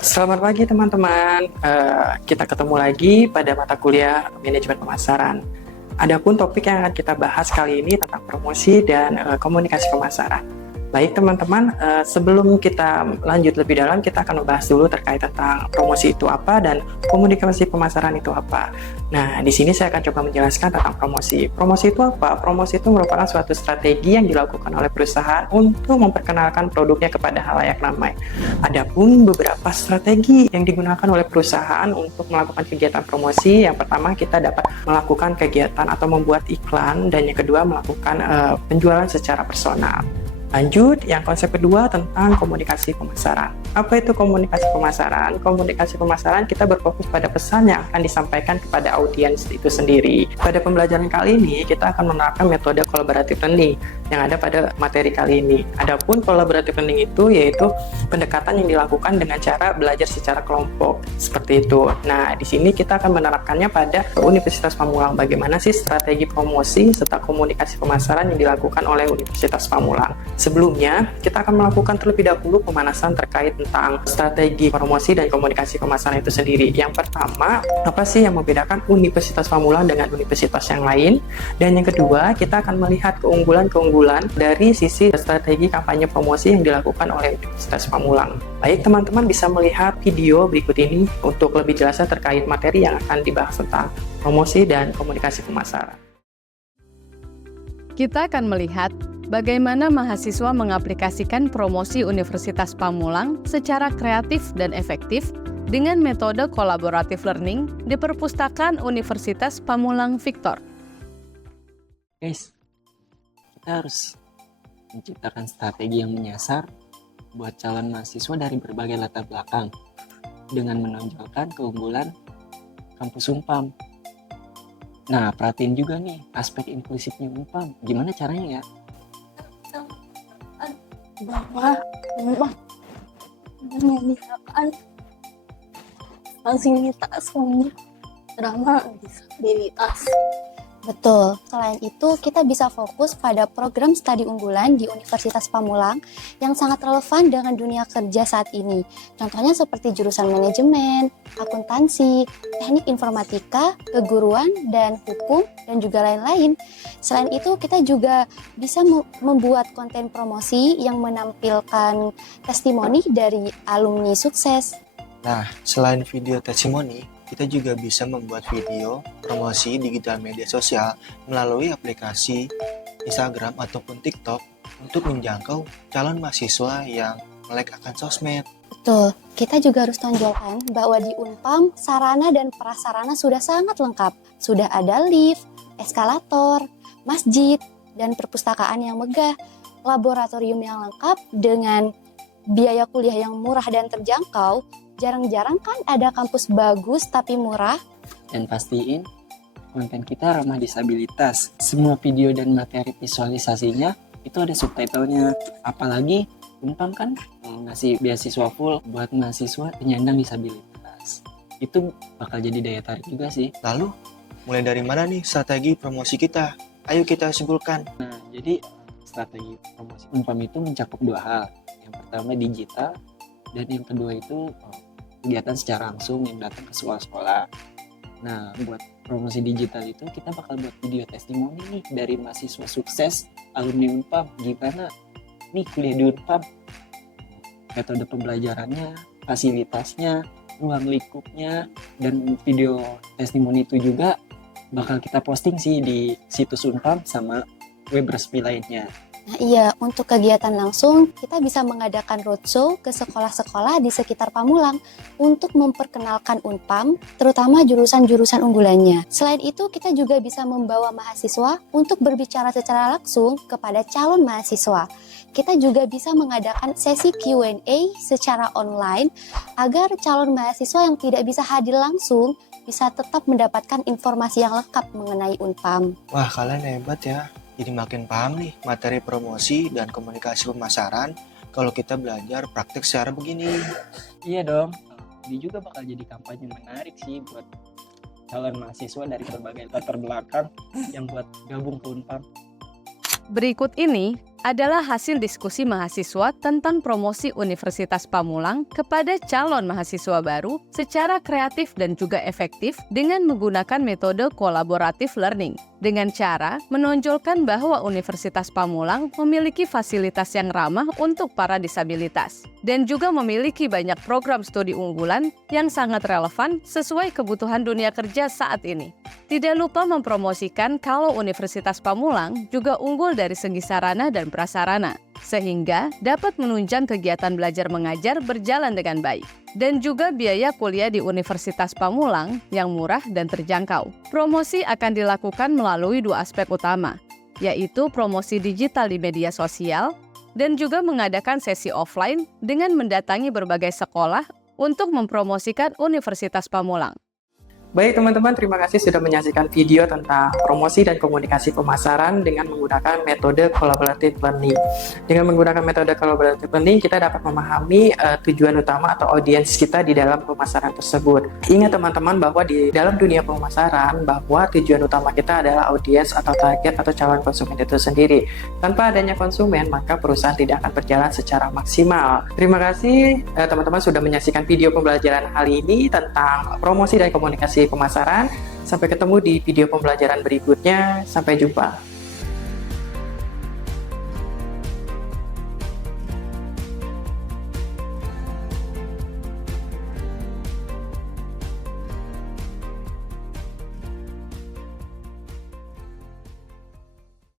Selamat pagi teman-teman. Kita ketemu lagi pada mata kuliah Manajemen Pemasaran. Adapun topik yang akan kita bahas kali ini tentang promosi dan komunikasi pemasaran. Baik teman-teman, sebelum kita lanjut lebih dalam, kita akan membahas dulu terkait tentang promosi itu apa dan komunikasi pemasaran itu apa. Nah, di sini saya akan coba menjelaskan tentang promosi. Promosi itu apa? Promosi itu merupakan suatu strategi yang dilakukan oleh perusahaan untuk memperkenalkan produknya kepada halayak ramai. Adapun beberapa strategi yang digunakan oleh perusahaan untuk melakukan kegiatan promosi, yang pertama kita dapat melakukan kegiatan atau membuat iklan, dan yang kedua melakukan penjualan secara personal. Lanjut, yang konsep kedua tentang komunikasi pemasaran. Apa itu komunikasi pemasaran? Komunikasi pemasaran kita berfokus pada pesan yang akan disampaikan kepada audiens itu sendiri. Pada pembelajaran kali ini, kita akan menerapkan metode collaborative learning yang ada pada materi kali ini. Adapun collaborative learning itu yaitu pendekatan yang dilakukan dengan cara belajar secara kelompok, seperti itu. Nah, di sini kita akan menerapkannya pada Universitas Pamulang. Bagaimana sih strategi promosi serta komunikasi pemasaran yang dilakukan oleh Universitas Pamulang? Sebelumnya, kita akan melakukan terlebih dahulu pemanasan terkait tentang strategi promosi dan komunikasi pemasaran itu sendiri. Yang pertama, apa sih yang membedakan Universitas Pamulang dengan universitas yang lain? Dan yang kedua, kita akan melihat keunggulan-keunggulan dari sisi strategi kampanye promosi yang dilakukan oleh Universitas Pamulang. Baik, teman-teman bisa melihat video berikut ini untuk lebih jelasnya terkait materi yang akan dibahas tentang promosi dan komunikasi pemasaran. Kita akan melihat bagaimana mahasiswa mengaplikasikan promosi Universitas Pamulang secara kreatif dan efektif dengan metode collaborative learning di Perpustakaan Universitas Pamulang Victor. Guys, kita harus menciptakan strategi yang menyasar buat calon mahasiswa dari berbagai latar belakang dengan menonjolkan keunggulan kampus Unpam. Nah, perhatiin juga nih aspek inklusifnya Unpam. Gimana caranya ya? Bahwa menyediakan fasilitas untuk ramah disabilitas. Betul. Selain itu, kita bisa fokus pada program studi unggulan di Universitas Pamulang yang sangat relevan dengan dunia kerja saat ini. Contohnya seperti jurusan manajemen, akuntansi, teknik informatika, keguruan, dan hukum, dan juga lain-lain. Selain itu, kita juga bisa membuat konten promosi yang menampilkan testimoni dari alumni sukses. Nah, selain video testimoni, kita juga bisa membuat video promosi digital media sosial melalui aplikasi Instagram ataupun TikTok untuk menjangkau calon mahasiswa yang melek akan sosmed. Betul, kita juga harus tonjolkan bahwa di Unpam, sarana dan prasarana sudah sangat lengkap. Sudah ada lift, eskalator, masjid, dan perpustakaan yang megah, laboratorium yang lengkap dengan biaya kuliah yang murah dan terjangkau. Jarang-jarang kan ada kampus bagus tapi murah. Dan pastiin konten kita ramah disabilitas. Semua video dan materi visualisasinya itu ada subtitlenya. Apalagi Unpam kan ngasih beasiswa full buat mahasiswa penyandang disabilitas. Itu bakal jadi daya tarik juga sih. Lalu, mulai dari mana nih strategi promosi kita? Ayo kita simpulkan. Nah, jadi strategi promosi Unpam itu mencakup dua hal. Yang pertama digital, dan yang kedua itu kegiatan secara langsung yang datang ke sekolah-sekolah. Nah, buat promosi digital itu kita bakal buat video testimoni nih dari mahasiswa sukses alumni Unpam. Gimana nih kuliah di Unpam? Metode pembelajarannya, fasilitasnya, ruang lingkupnya, dan video testimoni itu juga bakal kita posting sih di situs Unpam sama web resmi lainnya. Nah iya, untuk kegiatan langsung, kita bisa mengadakan roadshow ke sekolah-sekolah di sekitar Pamulang untuk memperkenalkan Unpam, terutama jurusan-jurusan unggulannya. Selain itu, kita juga bisa membawa mahasiswa untuk berbicara secara langsung kepada calon mahasiswa. Kita juga bisa mengadakan sesi Q&A secara online agar calon mahasiswa yang tidak bisa hadir langsung bisa tetap mendapatkan informasi yang lengkap mengenai Unpam. Wah, kalian hebat ya. Jadi makin paham nih materi promosi dan komunikasi pemasaran kalau kita belajar praktik secara begini. Iya dong, ini juga bakal jadi kampanye menarik sih buat calon mahasiswa dari berbagai latar belakang yang buat gabung ke Unpam. Berikut ini adalah hasil diskusi mahasiswa tentang promosi Universitas Pamulang kepada calon mahasiswa baru secara kreatif dan juga efektif dengan menggunakan metode kolaboratif learning, dengan cara menonjolkan bahwa Universitas Pamulang memiliki fasilitas yang ramah untuk para disabilitas, dan juga memiliki banyak program studi unggulan yang sangat relevan sesuai kebutuhan dunia kerja saat ini. Tidak lupa mempromosikan kalau Universitas Pamulang juga unggul dari segi sarana dan prasarana, sehingga dapat menunjang kegiatan belajar mengajar berjalan dengan baik. Dan juga biaya kuliah di Universitas Pamulang yang murah dan terjangkau. Promosi akan dilakukan melalui dua aspek utama, yaitu promosi digital di media sosial dan juga mengadakan sesi offline dengan mendatangi berbagai sekolah untuk mempromosikan Universitas Pamulang. Baik teman-teman, terima kasih sudah menyaksikan video tentang promosi dan komunikasi pemasaran dengan menggunakan metode collaborative learning. Dengan menggunakan metode collaborative learning, kita dapat memahami tujuan utama atau audiens kita di dalam pemasaran tersebut. Ingat teman-teman bahwa di dalam dunia pemasaran, bahwa tujuan utama kita adalah audiens atau target atau calon konsumen itu sendiri. Tanpa adanya konsumen, maka perusahaan tidak akan berjalan secara maksimal. Terima kasih teman-teman sudah menyaksikan video pembelajaran kali ini tentang promosi dan komunikasi pemasaran. Sampai ketemu di video pembelajaran berikutnya. Sampai jumpa.